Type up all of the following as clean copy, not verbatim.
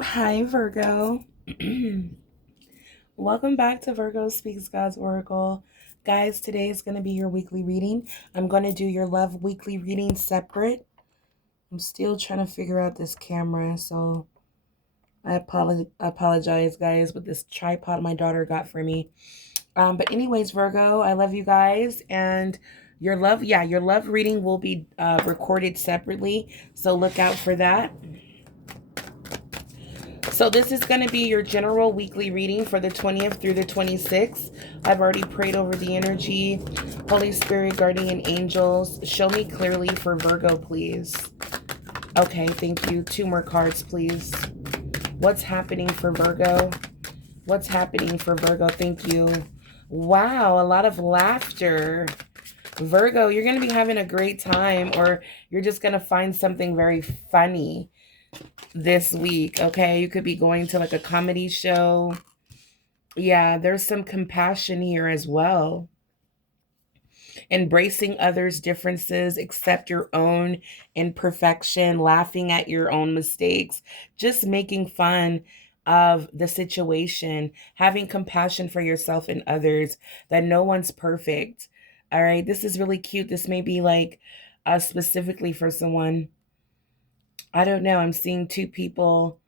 Hi, Virgo. Welcome back to Virgo Speaks God's Oracle. Guys, today is going to be your weekly reading. I'm going to do your love weekly reading separate. I'm still trying to figure out this camera, so I apologize, guys, with this tripod my daughter got for me. But anyways, Virgo, I love you guys, and your love reading will be recorded separately, so look out for that. So this is going to be your general weekly reading for the 20th through the 26th. I've already prayed over the energy. Holy Spirit, guardian angels, show me clearly for Virgo, please. Okay, thank you. 2 more cards, please. What's happening for Virgo? What's happening for Virgo? Thank you. Wow, a lot of laughter. Virgo, you're going to be having a great time, or you're just going to find something very funny this week. Okay, you could be going to like a comedy show. Yeah, there's some compassion here as well. Embracing others' differences, accept your own imperfection, laughing at your own mistakes, just making fun of the situation, having compassion for yourself and others, that no one's perfect. All right, this is really cute. This may be like specifically for someone. I don't know. I'm seeing 2 people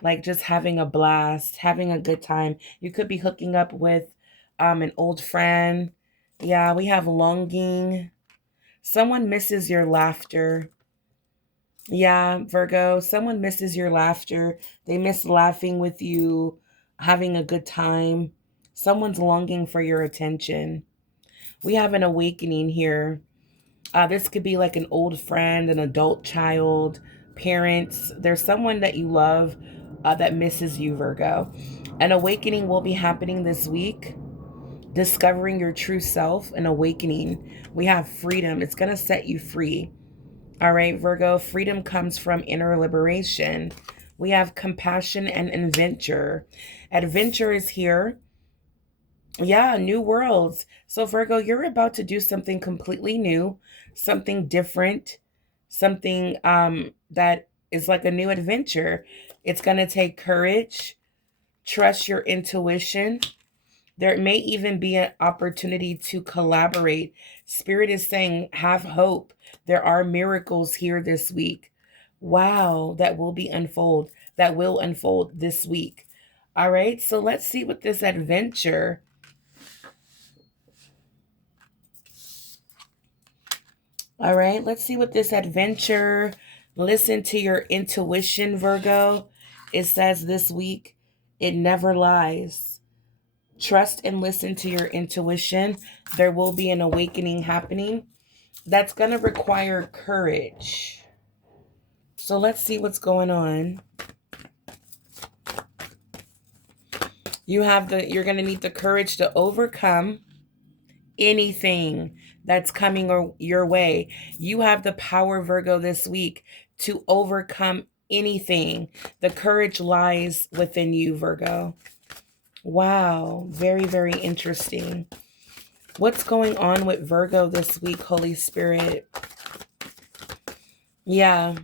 like just having a blast, having a good time. You could be hooking up with an old friend. Yeah, we have longing. Someone misses your laughter. Yeah, Virgo, someone misses your laughter. They miss laughing with you, having a good time. Someone's longing for your attention. We have an awakening here. This could be like an old friend, an adult child, parents. There's someone that you love that misses you, Virgo. An awakening will be happening this week. Discovering your true self, an awakening. We have freedom. It's going to set you free. All right, Virgo, freedom comes from inner liberation. We have compassion and adventure. Adventure is here. Yeah, new worlds. So, Virgo, you're about to do something completely new, something different, something that is like a new adventure. It's going to take courage, trust your intuition. There may even be an opportunity to collaborate. Spirit is saying, have hope. There are miracles here this week. Wow, that will unfold this week. All right, so let's see what this adventure. All right, let's see what this adventure. Listen to your intuition, Virgo. It says this week, it never lies. Trust and listen to your intuition. There will be an awakening happening. That's going to require courage. So let's see what's going on. You're going to need the courage to overcome anything that's coming your way. You have the power, Virgo, this week to overcome anything. The courage lies within you, Virgo. Wow, very, very interesting. What's going on with Virgo this week, Holy Spirit? Yeah.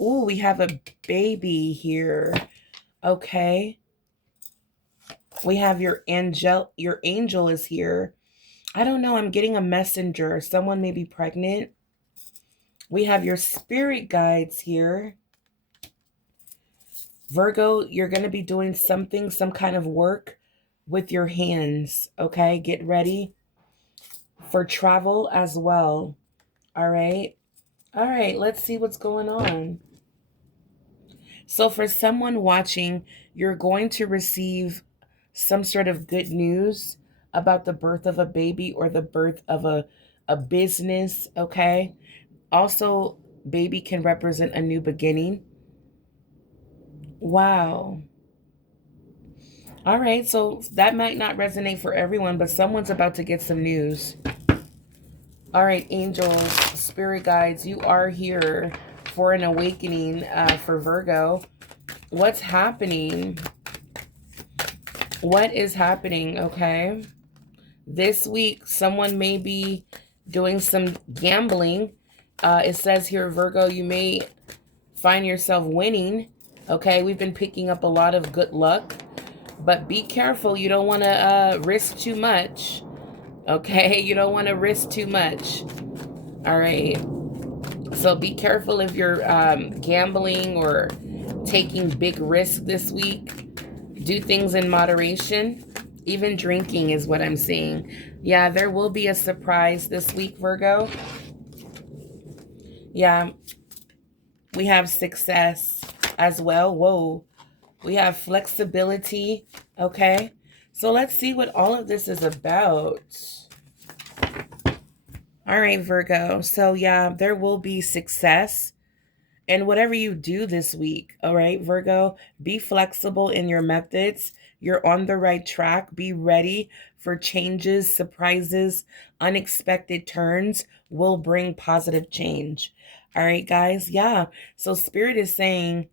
Ooh, we have a baby here. Okay. We have your angel is here. I don't know, I'm getting a messenger. Someone may be pregnant. We have your spirit guides here. Virgo, you're going to be doing something, some kind of work with your hands, okay? Get ready for travel as well. All right. All right, let's see what's going on. So for someone watching, you're going to receive some sort of good news about the birth of a baby or the birth of a business, okay? Also, baby can represent a new beginning. Wow. All right, so that might not resonate for everyone, but someone's about to get some news. All right, angels, spirit guides, you are here for an awakening for Virgo. What's happening? What is happening, okay? This week, someone may be doing some gambling. It says here, Virgo, you may find yourself winning. Okay, we've been picking up a lot of good luck, but be careful. You don't want to risk too much. Okay, you don't want to risk too much. All right. So be careful if you're gambling or taking big risks this week. Do things in moderation. Even drinking is what I'm seeing. Yeah, there will be a surprise this week, Virgo. Yeah, we have success as well. Whoa. We have flexibility. Okay. So let's see what all of this is about. All right, Virgo. So yeah, there will be success. And whatever you do this week, all right, Virgo, be flexible in your methods. You're on the right track. Be ready for changes, surprises, unexpected turns will bring positive change. All right, guys. Yeah. So Spirit is saying,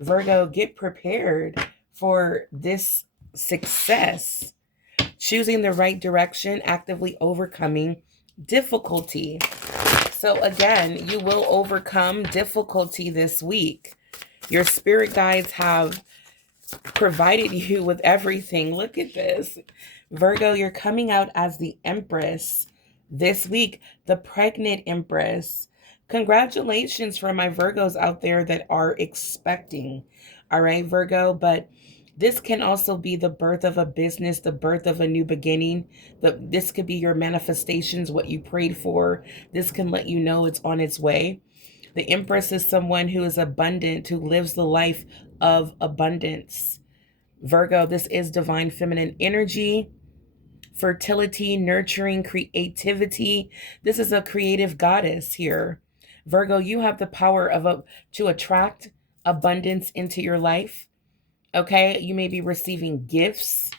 Virgo, get prepared for this success. Choosing the right direction, actively overcoming difficulty. So again, you will overcome difficulty this week. Your spirit guides have provided you with everything. Look at this. Virgo, you're coming out as the empress this week, the pregnant empress. Congratulations for my Virgos out there that are expecting. All right, Virgo, but this can also be the birth of a business, the birth of a new beginning. This could be your manifestations, what you prayed for. This can let you know it's on its way. The Empress is someone who is abundant, who lives the life of abundance. Virgo, this is divine feminine energy, fertility, nurturing, creativity. This is a creative goddess here. Virgo, you have the power to attract abundance into your life. Okay, you may be receiving gifts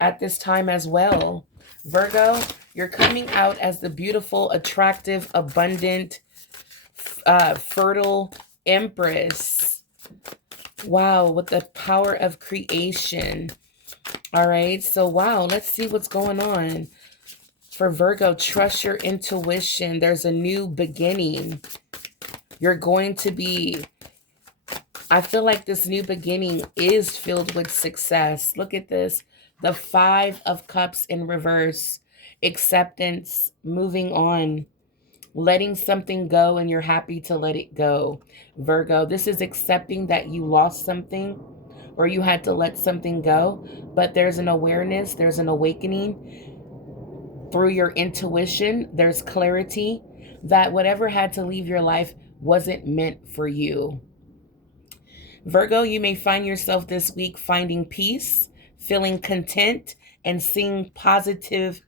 at this time as well. Virgo, you're coming out as the beautiful, attractive, abundant, fertile empress. Wow, with the power of creation. All right, so wow, let's see what's going on. For Virgo, trust your intuition. There's a new beginning. You're going to be, I feel like this new beginning is filled with success. Look at this. The 5 of Cups in reverse. Acceptance, moving on, letting something go, and you're happy to let it go. Virgo, this is accepting that you lost something or you had to let something go, but there's an awareness, there's an awakening through your intuition. There's clarity that whatever had to leave your life wasn't meant for you. Virgo, you may find yourself this week finding peace, feeling content, and seeing positivity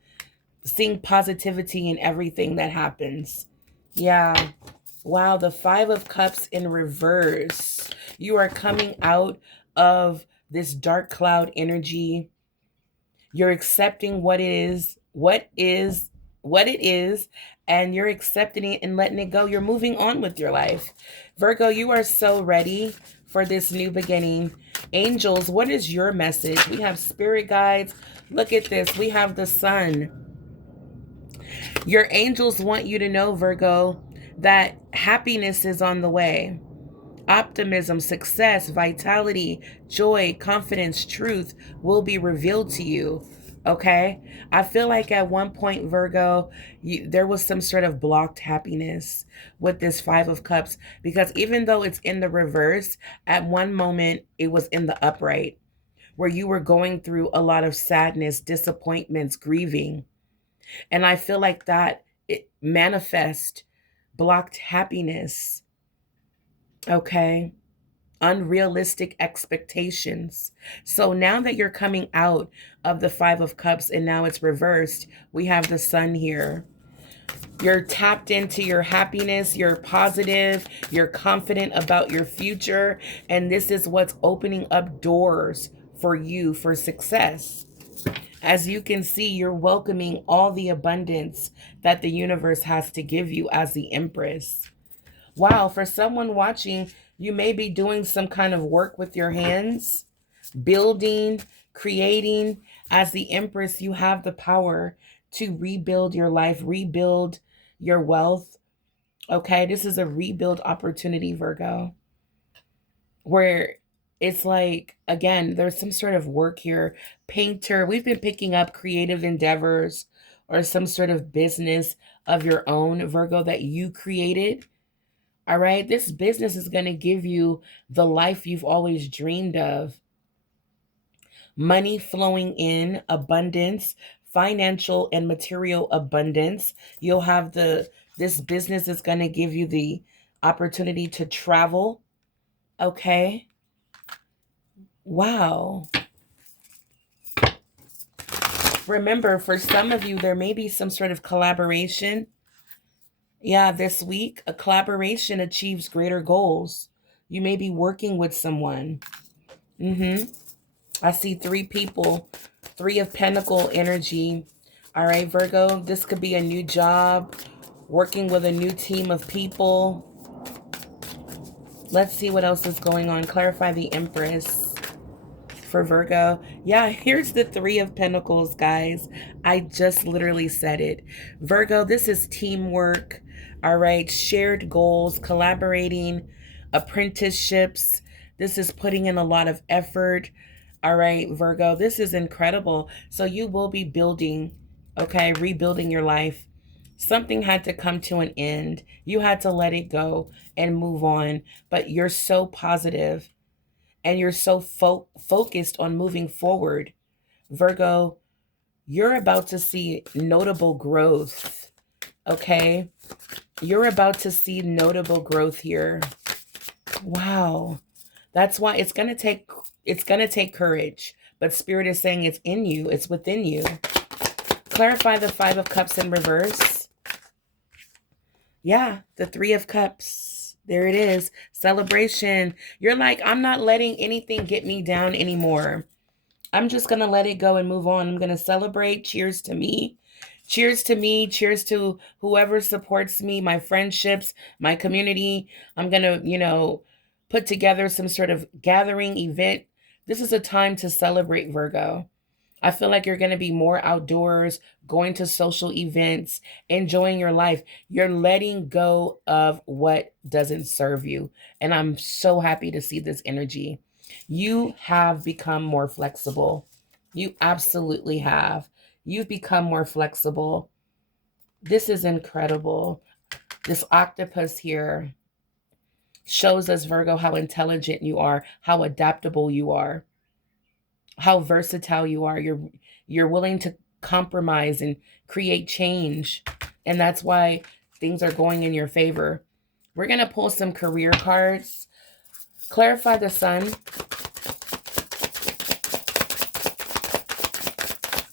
in everything that happens. Yeah. Wow, the 5 of Cups in reverse. You are coming out of this dark cloud energy. You're accepting what it is, and you're accepting it and letting it go. You're moving on with your life. Virgo, you are so ready for this new beginning. Angels, what is your message? We have spirit guides. Look at this. We have the sun. Your angels want you to know, Virgo, that happiness is on the way. Optimism, success, vitality, joy, confidence, truth will be revealed to you. Okay? I feel like at one point, Virgo, there was some sort of blocked happiness with this 5 of Cups, because even though it's in the reverse, at one moment it was in the upright, where you were going through a lot of sadness, disappointments, grieving. And I feel like that it manifest blocked happiness. Okay? Unrealistic expectations. So now that you're coming out of the 5 of Cups and now it's reversed, we have the sun here. You're tapped into your happiness, you're positive, you're confident about your future, and this is what's opening up doors for you for success. As you can see, you're welcoming all the abundance that the universe has to give you as the Empress. Wow, for someone watching, you may be doing some kind of work with your hands, building, creating. As the Empress, you have the power to rebuild your life, rebuild your wealth. Okay, this is a rebuild opportunity, Virgo, where It's like, again, there's some sort of work here. Painter, we've been picking up creative endeavors or some sort of business of your own, Virgo, that you created. All right. This business is going to give you the life you've always dreamed of. Money flowing in, abundance, financial and material abundance. You'll have this business is going to give you the opportunity to travel. Okay. Wow. Remember, for some of you, there may be some sort of collaboration. Yeah, this week, a collaboration achieves greater goals. You may be working with someone. I see three people, three of pentacle energy. All right, Virgo, this could be a new job, working with a new team of people. Let's see what else is going on. Clarify the empress for Virgo. Yeah, here's the three of pentacles, guys. I just literally said it. Virgo, this is teamwork. All right, shared goals, collaborating, apprenticeships. This is putting in a lot of effort. All right, Virgo, this is incredible. So you will be building, okay, rebuilding your life. Something had to come to an end. You had to let it go and move on. But you're so positive and you're so focused on moving forward. Virgo, you're about to see notable growth, okay? You're about to see notable growth here. Wow. That's why it's going to take courage, but Spirit is saying it's in you, it's within you. Clarify the 5 of Cups in reverse. Yeah, the 3 of Cups. There it is. Celebration. You're like, I'm not letting anything get me down anymore. I'm just going to let it go and move on. I'm going to celebrate. Cheers to me. Cheers to me. Cheers to whoever supports me, my friendships, my community. I'm going to, put together some sort of gathering event. This is a time to celebrate, Virgo. I feel like you're going to be more outdoors, going to social events, enjoying your life. You're letting go of what doesn't serve you. And I'm so happy to see this energy. You have become more flexible. You absolutely have. You've become more flexible. This is incredible. This octopus here shows us, Virgo, how intelligent you are, how adaptable you are, how versatile you are. You're willing to compromise and create change. And that's why things are going in your favor. We're going to pull some career cards. Clarify the sun.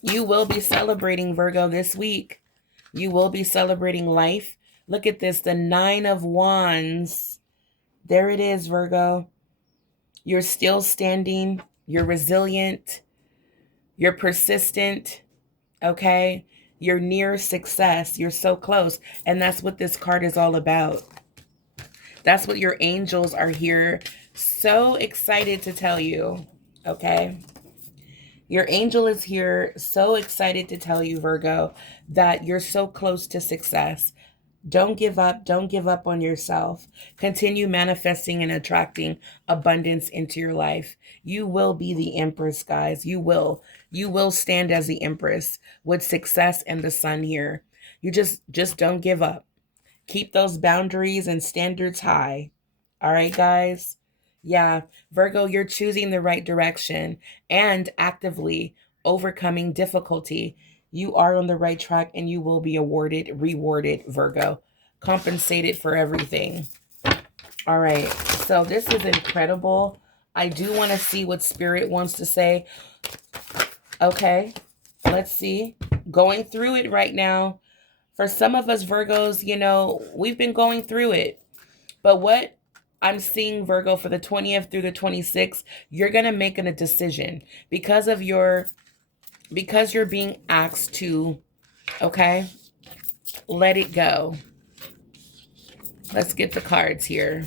You will be celebrating, Virgo, this week. You will be celebrating life. Look at this, the 9 of Wands. There it is, Virgo. You're still standing. You're resilient. You're persistent. Okay? You're near success. You're so close. And that's what this card is all about. That's what your angels are here. So excited to tell you. Okay? Your angel is here, so excited to tell you, Virgo, that you're so close to success. Don't give up. Don't give up on yourself. Continue manifesting and attracting abundance into your life. You will be the empress, guys. You will. You will stand as the empress with success and the sun here. You just don't give up. Keep those boundaries and standards high. All right, guys? Yeah, Virgo, you're choosing the right direction and actively overcoming difficulty. You are on the right track and you will be rewarded, Virgo. Compensated for everything. All right, so this is incredible. I do want to see what Spirit wants to say. Okay, let's see. Going through it right now. For some of us Virgos, we've been going through it. But what I'm seeing, Virgo, for the 20th through the 26th, you're going to make a decision because you're being asked to, okay, let it go. Let's get the cards here.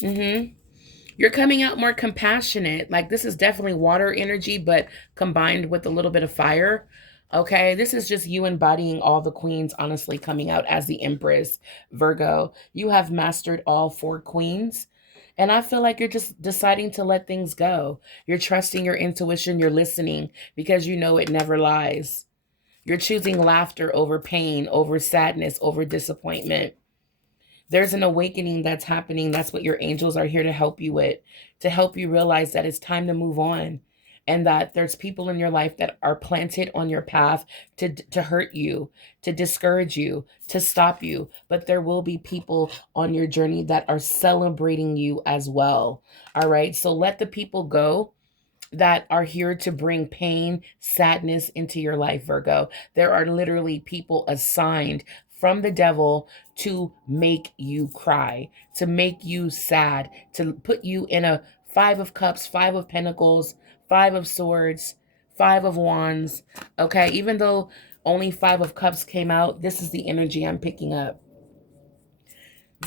You're coming out more compassionate. Like, this is definitely water energy, but combined with a little bit of fire. Okay, this is just you embodying all the queens, honestly, coming out as the empress, Virgo. You have mastered all 4 queens. And I feel like you're just deciding to let things go. You're trusting your intuition, you're listening because you know it never lies. You're choosing laughter over pain, over sadness, over disappointment. There's an awakening that's happening. That's what your angels are here to help you with, to help you realize that it's time to move on and that there's people in your life that are planted on your path to hurt you, to discourage you, to stop you. But there will be people on your journey that are celebrating you as well. All right. So let the people go that are here to bring pain, sadness into your life, Virgo. There are literally people assigned from the devil to make you cry, to make you sad, to put you in a Five of Cups, Five of Pentacles, Five of Swords, Five of Wands. Okay, even though only Five of Cups came out, this is the energy I'm picking up.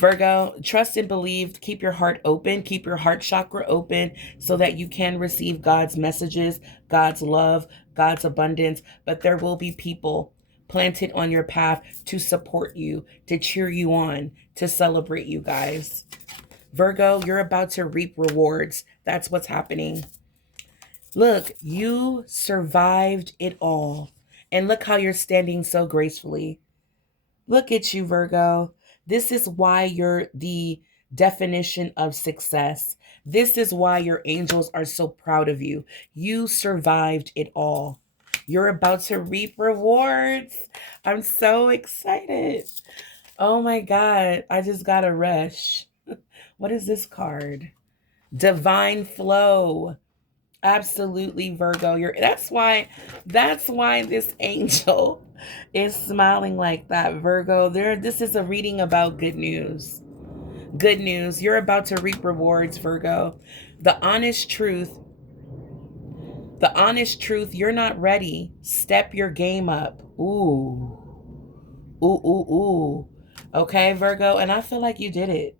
Virgo, trust and believe. Keep your heart open. Keep your heart chakra open so that you can receive God's messages, God's love, God's abundance. But there will be people planted on your path to support you, to cheer you on, to celebrate you guys. Virgo, you're about to reap rewards. That's what's happening. Look, you survived it all. And look how you're standing so gracefully. Look at you, Virgo. This is why you're the definition of success. This is why your angels are so proud of you. You survived it all. You're about to reap rewards. I'm so excited. Oh my God. I just got a rush. What is this card? Divine flow. Absolutely, Virgo. That's why this angel is smiling like that, Virgo. This is a reading about good news. Good news. You're about to reap rewards, Virgo. The honest truth, the honest truth, you're not ready. Step your game up. Ooh. Ooh, ooh, ooh. Okay, Virgo, and I feel like you did it.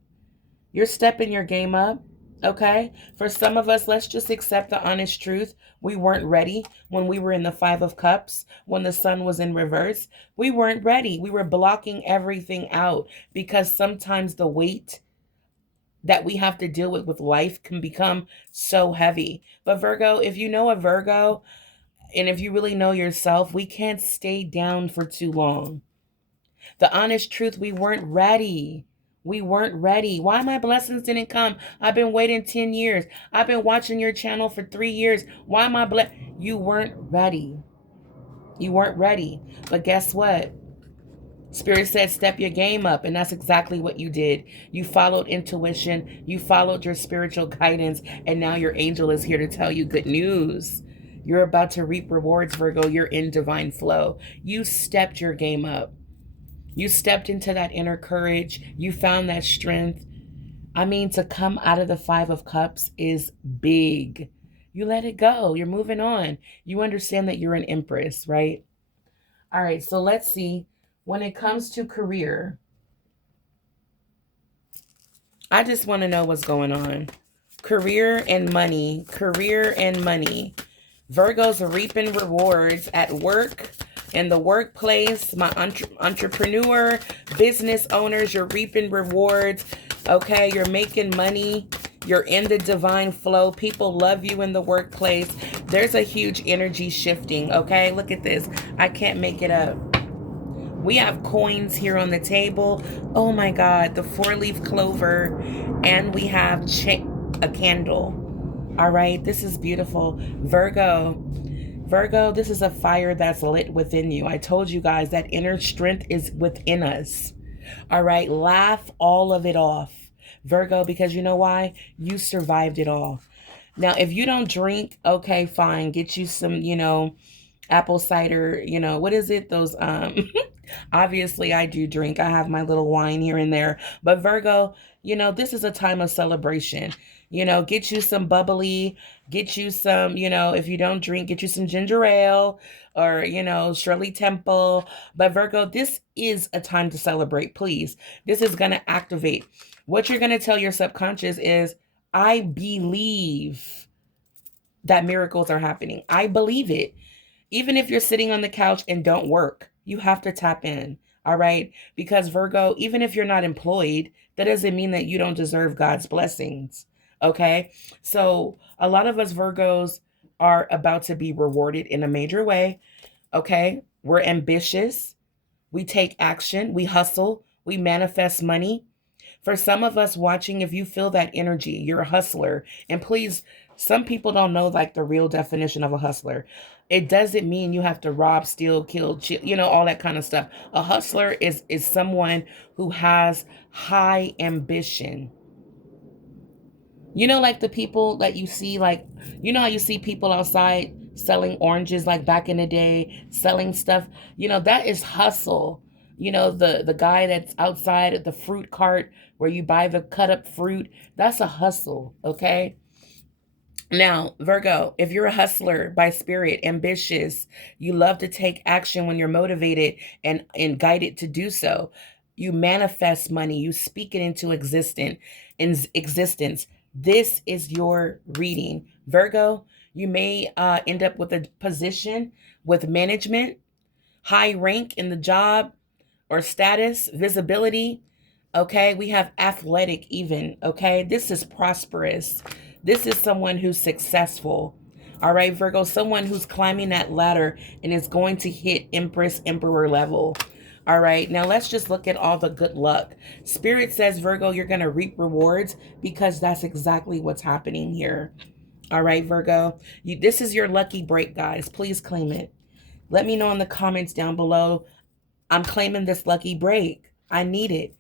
You're stepping your game up. Okay. For some of us, let's just accept the honest truth. We weren't ready when we were in the Five of Cups, when the sun was in reverse. We weren't ready. We were blocking everything out because sometimes the weight that we have to deal with life can become so heavy. But Virgo, if you know a Virgo and if you really know yourself, we can't stay down for too long. The honest truth, we weren't ready. We weren't ready. Why my blessings didn't come? I've been waiting 10 years. I've been watching your channel for 3 years. Why my You weren't ready. You weren't ready. But guess what? Spirit said, step your game up. And that's exactly what you did. You followed intuition. You followed your spiritual guidance. And now your angel is here to tell you good news. You're about to reap rewards, Virgo. You're in divine flow. You stepped your game up. You stepped into that inner courage. You found that strength. I mean, to come out of the Five of Cups is big. You let it go. You're moving on. You understand that you're an empress, right? All right, so let's see. When it comes to career, I just want to know what's going on. Career and money. Career and money. Virgos are reaping rewards at work, in the workplace. My entrepreneur, business owners, you're reaping rewards. Okay, you're making money. You're in the divine flow. People love you in the workplace. There's a huge energy shifting. Okay, look at this. I can't make it up. We have coins here on the table. Oh my God, the 4-leaf clover. And we have a candle. All right, this is beautiful. Virgo, this is a fire that's lit within you. I told you guys that inner strength is within us. All right, laugh all of it off, Virgo, because you know why? You survived it all. Now, if you don't drink, okay, fine. Get you some, apple cider, what is it? Those, obviously I do drink. I have my little wine here and there. But Virgo, this is a time of celebration. Get you some bubbly, get you some, if you don't drink, get you some ginger ale or, Shirley Temple. But Virgo, this is a time to celebrate, please. This is going to activate. What you're going to tell your subconscious is, I believe that miracles are happening. I believe it. Even if you're sitting on the couch and don't work, you have to tap in. All right. Because Virgo, even if you're not employed, that doesn't mean that you don't deserve God's blessings. Okay. So a lot of us Virgos are about to be rewarded in a major way. Okay. We're ambitious. We take action. We hustle. We manifest money. For some of us watching, if you feel that energy, you're a hustler. And please, some people don't know like the real definition of a hustler. It doesn't mean you have to rob, steal, kill, all that kind of stuff. A hustler is someone who has high ambition. Like the people that you see, like, how you see people outside selling oranges, like back in the day, selling stuff, that is hustle. The guy that's outside at the fruit cart where you buy the cut up fruit, that's a hustle, okay? Now, Virgo, if you're a hustler by spirit, ambitious, you love to take action when you're motivated and guided to do so. You manifest money, you speak it into existence. This is your reading. Virgo, you may end up with a position with management, high rank in the job or status, visibility. Okay, we have athletic even. Okay, this is prosperous. This is someone who's successful. All right, Virgo, someone who's climbing that ladder and is going to hit Empress, Emperor level. All right, now let's just look at all the good luck. Spirit says, Virgo, you're going to reap rewards because that's exactly what's happening here. All right, Virgo, this is your lucky break, guys. Please claim it. Let me know in the comments down below. I'm claiming this lucky break. I need it.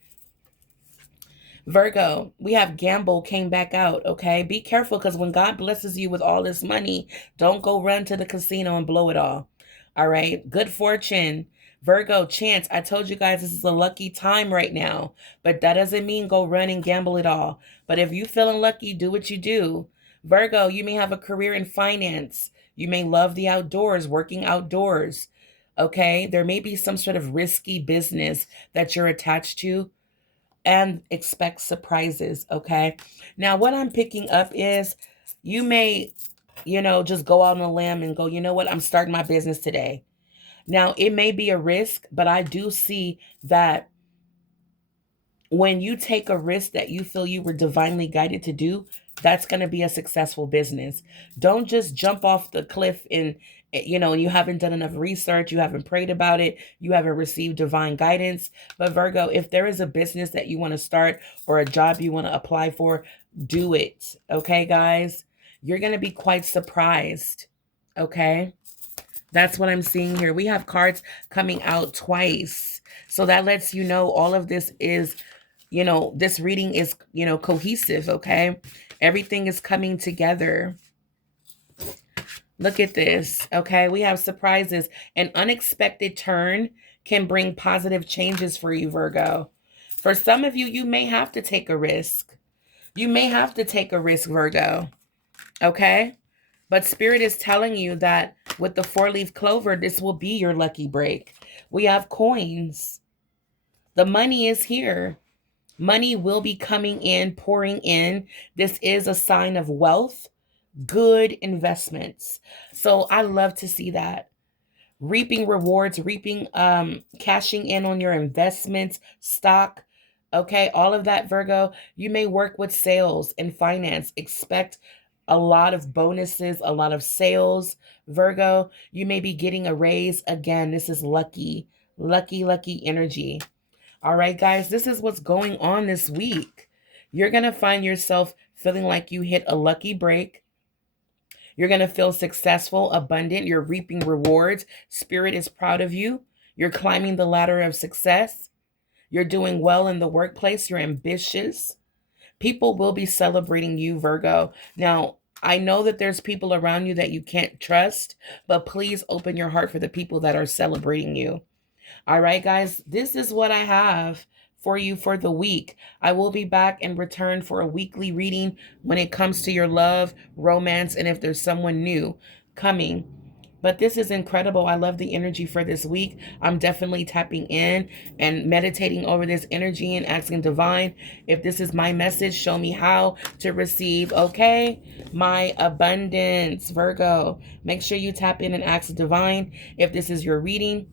Virgo, we have gamble came back out, okay? Be careful because when God blesses you with all this money, don't go run to the casino and blow it all. All right? Good fortune. Virgo, chance. I told you guys this is a lucky time right now, but that doesn't mean go run and gamble it all. But if you feeling lucky, do what you do. Virgo, you may have a career in finance. You may love the outdoors, working outdoors. Okay? There may be some sort of risky business that you're attached to, and expect surprises, okay? Now, what I'm picking up is you may, just go out on a limb and go, you know what, I'm starting my business today. Now, it may be a risk, but I do see that when you take a risk that you feel you were divinely guided to do, that's going to be a successful business. Don't just jump off the cliff and you haven't done enough research, you haven't prayed about it, you haven't received divine guidance. But Virgo, if there is a business that you want to start or a job you want to apply for, do it. Okay, guys? You're going to be quite surprised. Okay? That's what I'm seeing here. We have cards coming out twice. So that lets you know all of this is, this reading is, cohesive, okay? Everything is coming together. Look at this, okay? We have surprises. An unexpected turn can bring positive changes for you, Virgo. For some of you, you may have to take a risk. You may have to take a risk, Virgo, okay? But Spirit is telling you that with the 4-leaf clover, this will be your lucky break. We have coins. The money is here. Money will be coming in, pouring in. This is a sign of wealth, good investments. So I love to see that. Reaping rewards, cashing in on your investments, stock. Okay, all of that, Virgo. You may work with sales and finance. Expect a lot of bonuses, a lot of sales, Virgo. You may be getting a raise. Again, this is lucky, lucky, lucky energy. All right, guys, this is what's going on this week. You're going to find yourself feeling like you hit a lucky break. You're going to feel successful, abundant. You're reaping rewards. Spirit is proud of you. You're climbing the ladder of success. You're doing well in the workplace. You're ambitious. People will be celebrating you, Virgo. Now, I know that there's people around you that you can't trust, but please open your heart for the people that are celebrating you. All right, guys, this is what I have for you for the week. I will be back and return for a weekly reading when it comes to your love, romance, and if there's someone new coming. But this is incredible. I love the energy for this week. I'm definitely tapping in and meditating over this energy and asking Divine, if this is my message, show me how to receive, okay? My abundance, Virgo. Make sure you tap in and ask Divine if this is your reading.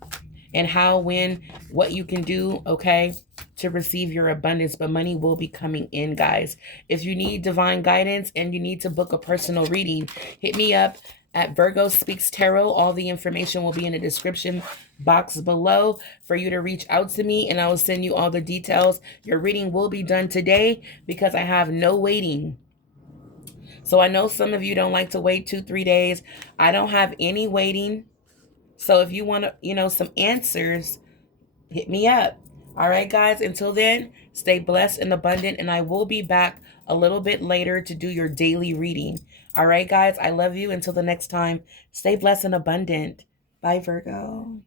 and how, when, what you can do, okay, to receive your abundance. But money will be coming in, guys. If you need divine guidance and you need to book a personal reading, hit me up at Virgo Speaks Tarot. All the information will be in the description box below for you to reach out to me, and I will send you all the details. Your reading will be done today because I have no waiting. So I know some of you don't like to wait 2-3 days. I don't have any waiting. So if you want to, some answers, hit me up. All right, guys. Until then, stay blessed and abundant, and I will be back a little bit later to do your daily reading. All right, guys. I love you. Until the next time, stay blessed and abundant. Bye, Virgo.